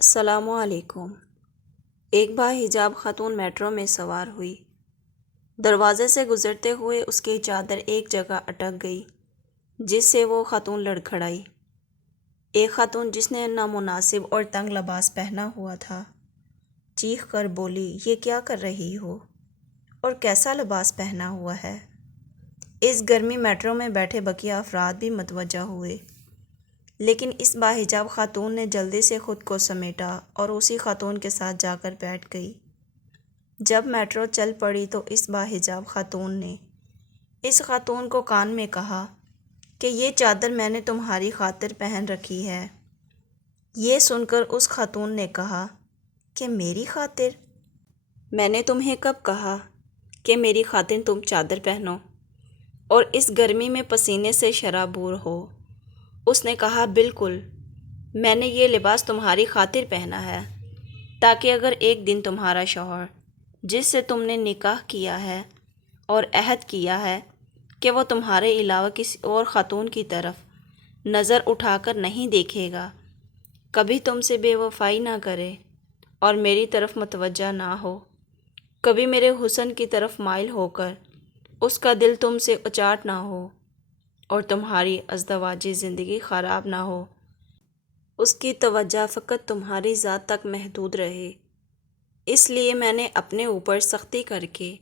السلام علیکم۔ ایک باحجاب خاتون میٹرو میں سوار ہوئی۔ دروازے سے گزرتے ہوئے اس کی چادر ایک جگہ اٹک گئی جس سے وہ خاتون لڑکھڑائی۔ ایک خاتون جس نے نامناسب اور تنگ لباس پہنا ہوا تھا چیخ کر بولی، یہ کیا کر رہی ہو اور کیسا لباس پہنا ہوا ہے؟ اس گرمی میٹرو میں بیٹھے بقیہ افراد بھی متوجہ ہوئے، لیکن اس باحجاب خاتون نے جلدی سے خود کو سمیٹا اور اسی خاتون کے ساتھ جا کر بیٹھ گئی۔ جب میٹرو چل پڑی تو اس باحجاب خاتون نے اس خاتون کو کان میں کہا کہ یہ چادر میں نے تمہاری خاطر پہن رکھی ہے۔ یہ سن کر اس خاتون نے کہا کہ میری خاطر؟ میں نے تمہیں کب کہا کہ میری خاطر تم چادر پہنو اور اس گرمی میں پسینے سے شرابور ہو؟ اس نے کہا، بالکل، میں نے یہ لباس تمہاری خاطر پہنا ہے تاکہ اگر ایک دن تمہارا شوہر جس سے تم نے نکاح کیا ہے اور عہد کیا ہے کہ وہ تمہارے علاوہ کسی اور خاتون کی طرف نظر اٹھا کر نہیں دیکھے گا، کبھی تم سے بے وفائی نہ کرے اور میری طرف متوجہ نہ ہو، کبھی میرے حسن کی طرف مائل ہو کر اس کا دل تم سے اچاٹ نہ ہو اور تمہاری ازدواجی زندگی خراب نہ ہو، اس کی توجہ فقط تمہاری ذات تک محدود رہے، اس لیے میں نے اپنے اوپر سختی کر کے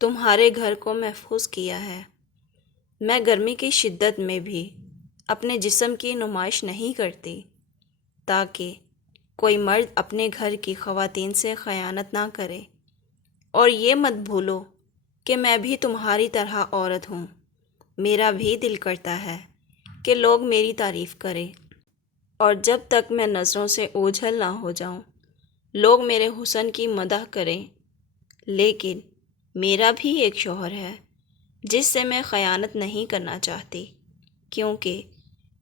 تمہارے گھر کو محفوظ کیا ہے۔ میں گرمی کی شدت میں بھی اپنے جسم کی نمائش نہیں کرتی تاکہ کوئی مرد اپنے گھر کی خواتین سے خیانت نہ کرے، اور یہ مت بھولو کہ میں بھی تمہاری طرح عورت ہوں، میرا بھی دل کرتا ہے کہ لوگ میری تعریف کریں، اور جب تک میں نظروں سے اوجھل نہ ہو جاؤں لوگ میرے حسن کی مدح کریں، لیکن میرا بھی ایک شوہر ہے جس سے میں خیانت نہیں کرنا چاہتی، کیونکہ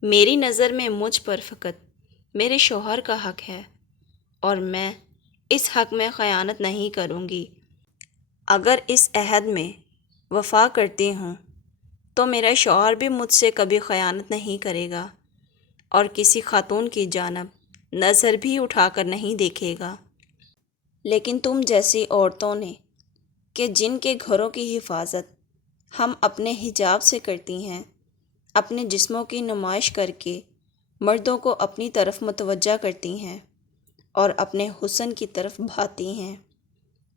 میری نظر میں مجھ پر فقط میرے شوہر کا حق ہے اور میں اس حق میں خیانت نہیں کروں گی۔ اگر اس عہد میں وفا کرتی ہوں تو میرا شوہر بھی مجھ سے کبھی خیانت نہیں کرے گا اور کسی خاتون کی جانب نظر بھی اٹھا کر نہیں دیکھے گا۔ لیکن تم جیسی عورتوں نے کہ جن کے گھروں کی حفاظت ہم اپنے حجاب سے کرتی ہیں، اپنے جسموں کی نمائش کر کے مردوں کو اپنی طرف متوجہ کرتی ہیں اور اپنے حسن کی طرف بھاتی ہیں،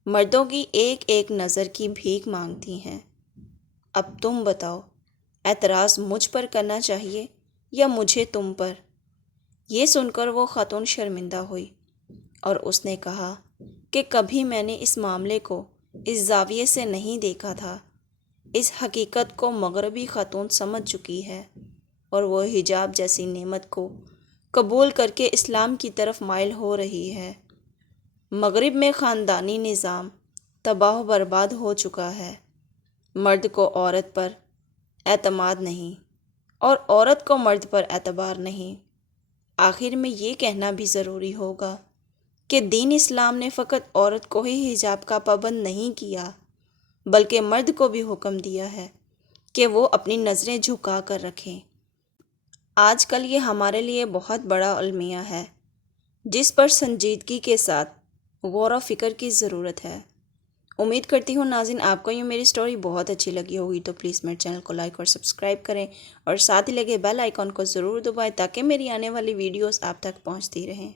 مردوں کی ایک ایک نظر کی بھیک مانگتی ہیں۔ اب تم بتاؤ، اعتراض مجھ پر کرنا چاہیے یا مجھے تم پر؟ یہ سن کر وہ خاتون شرمندہ ہوئی اور اس نے کہا کہ کبھی میں نے اس معاملے کو اس زاویے سے نہیں دیکھا تھا، اس حقیقت کو مغربی خاتون سمجھ چکی ہے اور وہ حجاب جیسی نعمت کو قبول کر کے اسلام کی طرف مائل ہو رہی ہے۔ مغرب میں خاندانی نظام تباہ و برباد ہو چکا ہے، مرد کو عورت پر اعتماد نہیں اور عورت کو مرد پر اعتبار نہیں۔ آخر میں یہ کہنا بھی ضروری ہوگا کہ دین اسلام نے فقط عورت کو ہی حجاب کا پابند نہیں کیا بلکہ مرد کو بھی حکم دیا ہے کہ وہ اپنی نظریں جھکا کر رکھیں۔ آج کل یہ ہمارے لیے بہت بڑا المیہ ہے جس پر سنجیدگی کے ساتھ غور و فکر کی ضرورت ہے۔ امید کرتی ہوں ناظرین آپ کو یہ میری سٹوری بہت اچھی لگی ہوگی، تو پلیز میرے چینل کو لائک اور سبسکرائب کریں اور ساتھ ہی لگے بیل آئیکن کو ضرور دبائیں تاکہ میری آنے والی ویڈیوز آپ تک پہنچتی رہیں۔